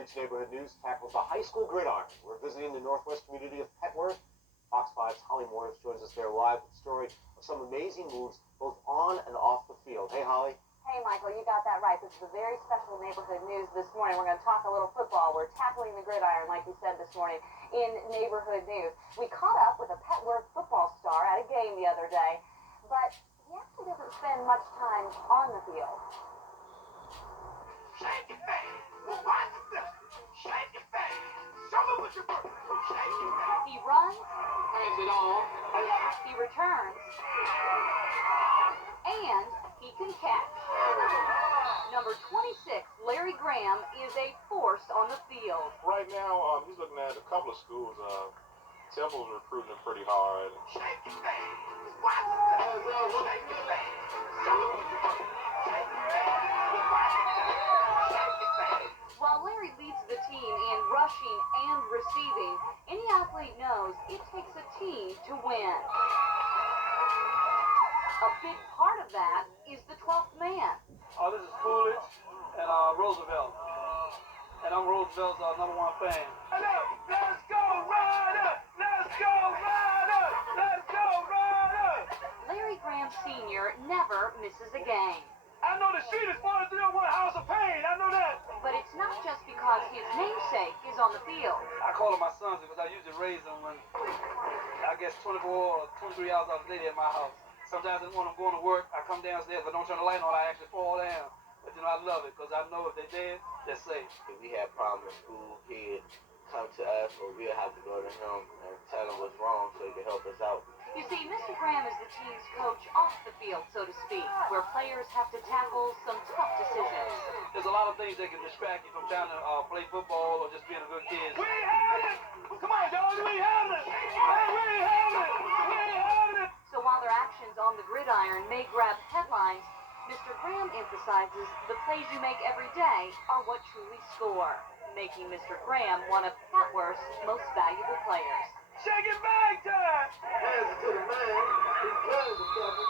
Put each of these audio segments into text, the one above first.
Footage Neighborhood News tackles the high school gridiron. We're visiting the northwest community of Petworth. Fox 5's Holly Morris joins us there live with a story of some amazing moves both on and off the field. Hey, Holly. Hey, Michael, you got that right. This is a very special neighborhood news this morning. We're going to talk a little football. We're tackling the gridiron, like you said this morning, in neighborhood news. We caught up with a Petworth football star at a game the other day, but he actually doesn't spend much time on the field. Shake it, baby. Watch it. Shake it, baby. Show me what you're working. Shake it, baby. He runs. Hands it on. He returns. And he can catch. Number 26, Larry Graham, is a force on the field. Right now, he's looking at a couple of schools. Temple's recruiting him pretty hard. Shake it, baby. Watch it. Shake it, baby. Show me what you're working. Shake it, baby. Watch it. Shake it, baby. While Larry leads the team in rushing and receiving, any athlete knows it takes a team to win. A big part of that is the 12th man. This is Coolidge and Roosevelt. And I'm Roosevelt's #1 fan. Let's go, Ryder! Let's go, Ryder! Let's go, Ryder! Larry Graham Sr. never misses a game. I know the street is 4301 House of Pain. I know that. But it's not just because his namesake is on the field. I call them my sons because I usually raise them when, I guess, 24 or 23 hours out of the day at my house. Sometimes when I'm going to work, I come downstairs, but don't turn the light on, I actually fall down. But you know, I love it because I know if they're dead, they're safe. If we have problems in school, he'd come to us, or we'll have to go to him and tell him what's wrong so he can help us out. You see, Mr. Graham is the team's coach off the field, so to speak, where players have to tackle some tough decisions. There's a lot of things that can distract you from trying to play football or just being a good kid. We have it! Come on, dog, we have it! Hey, we have it! We have it! So while their actions on the gridiron may grab headlines, Mr. Graham emphasizes the plays you make every day are what truly score, making Mr. Graham one of Petworth's most valuable players. Shake it back time! Pass it to the man. He carries the cover.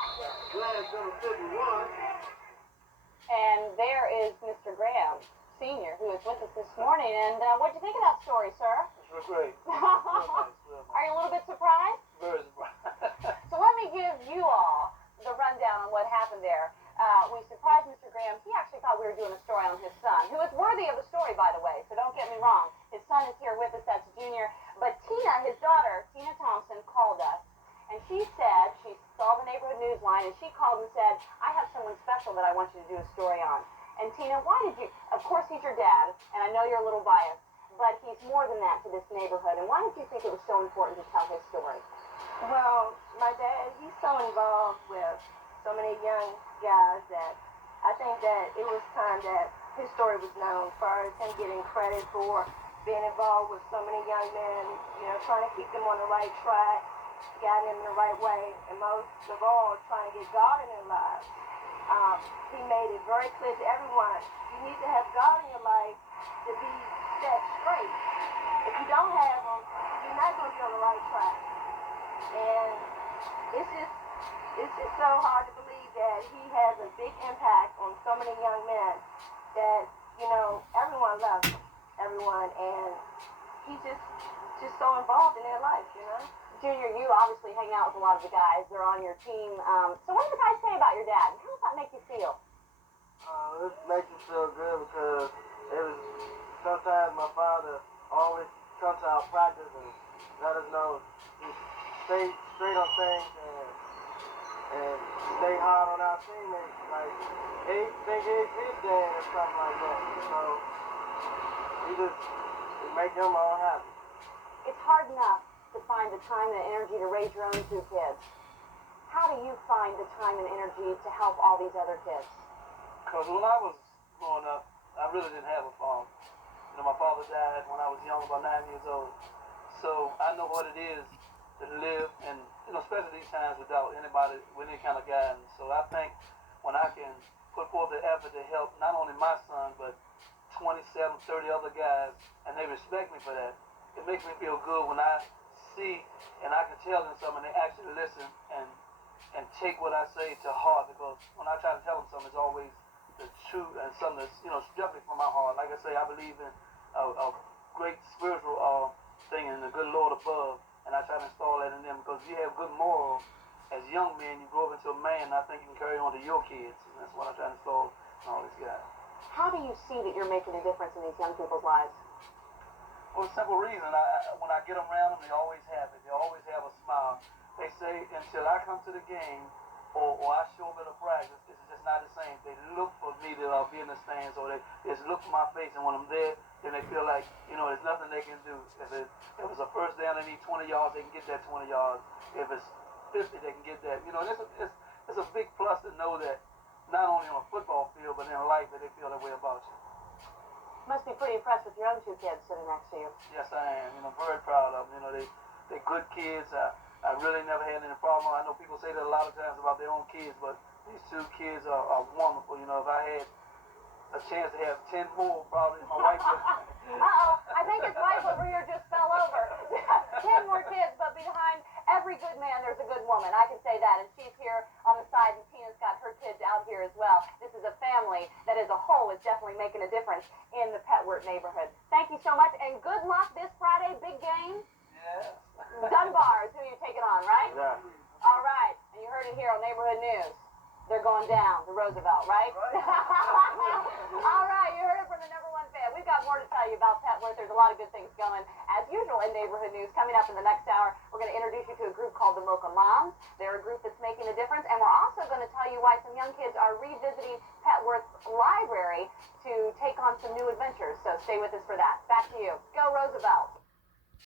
Glass number 51. And there is Mr. Graham, Sr., who is with us this morning. And what'd you think of that story, sir? It's real great. Are you a little bit surprised? Very surprised. So let me give you all the rundown on what happened there. We surprised Mr. Graham. He actually thought we were doing a story on his son, who is worthy of a story, by the way, so don't get me wrong. His son is here with us, that's Junior. But Tina, his daughter, Tina Thompson, called us, and she said, she saw the neighborhood news line, and she called and said, I have someone special that I want you to do a story on. And Tina, why did you, of course he's your dad, and I know you're a little biased, but he's more than that to this neighborhood, and why did you think it was so important to tell his story? Well, my dad, he's so involved with so many young guys that I think that it was time that his story was known first, him getting credit for being involved with so many young men, you know, trying to keep them on the right track, guiding them in the right way, and most of all, trying to get God in their lives. He made it very clear to everyone, you need to have God in your life to be set straight. If you don't have him, you're not going to be on the right track. And it's just so hard to believe that he has a big impact on so many young men that, you know, everyone loves him, everyone, and he's just so involved in their life, you know. Junior, you obviously hang out with a lot of the guys. They're on your team. So what do the guys say about your dad? How does that make you feel? It makes me feel good because sometimes my father always comes to our practice and let us know he stay straight on things and stay hard on our teammates. Like, he think he's his dad or something like that. So we make them all happy. It's hard enough to find the time and energy to raise your own two kids. How do you find the time and energy to help all these other kids? Because when I was growing up, I really didn't have a phone. You know, my father died when I was young, about 9 years old. So I know what it is to live, and you know, especially these times without anybody with any kind of guidance. So I think when I can put forth the effort to help not only my son, but 27, 30 other guys, and they respect me for that, it makes me feel good when I see and I can tell them something, and they actually listen and take what I say to heart, because when I try to tell them something, it's always the truth and something that's, you know, definitely from my heart. Like I say, I believe in a great spiritual thing and the good Lord above, and I try to install that in them because you have good morals. As young men, you grow up into a man, and I think you can carry on to your kids, and that's what I try to install in all these guys. How do you see that you're making a difference in these young people's lives? For a simple reason, when I get around them, they always happy. They always have a smile. They say, until I come to the game or I show up at a practice, it's just not the same. They look for me to be in the stands, or they just look for my face, and when I'm there, then they feel like, there's nothing they can do. If it's a first down, they need 20 yards, they can get that 20 yards. If it's 50, they can get that. It's a big plus to know that not only on a football field, but in life, that they feel that way about you. Must be pretty impressed with your own two kids sitting next to you. Yes, I am. Very proud of them. They're good kids. I really never had any problem. I know people say that a lot of times about their own kids, but these two kids are wonderful. If I had a chance to have 10 more, probably my wife would. Uh-oh, I think his wife over here just fell over. 10 more kids, but behind every good man, there's a good woman. I can say that, and she's here on the side, and Tina's got her kids out here as well. This is a family that as a whole is definitely making a difference in the Petworth neighborhood. Thank you so much, and good luck this Friday, big game. Yes. Dunbar is who you're taking on, right? Yeah. All right, and you heard it here on Neighborhood News. They're going down to Roosevelt, right? All right, you heard it from the #1 fan. We've got more to tell you about Petworth. There's a lot of good things going, as usual, in Neighborhood News. Coming up in the next hour, we're going to introduce you to a group called the Mocha Moms. They're a group that's making a difference, and we're also going to tell you why some young kids are revisiting Petworth Library to take on some new adventures. So stay with us for that. Back to you. Go Roosevelt.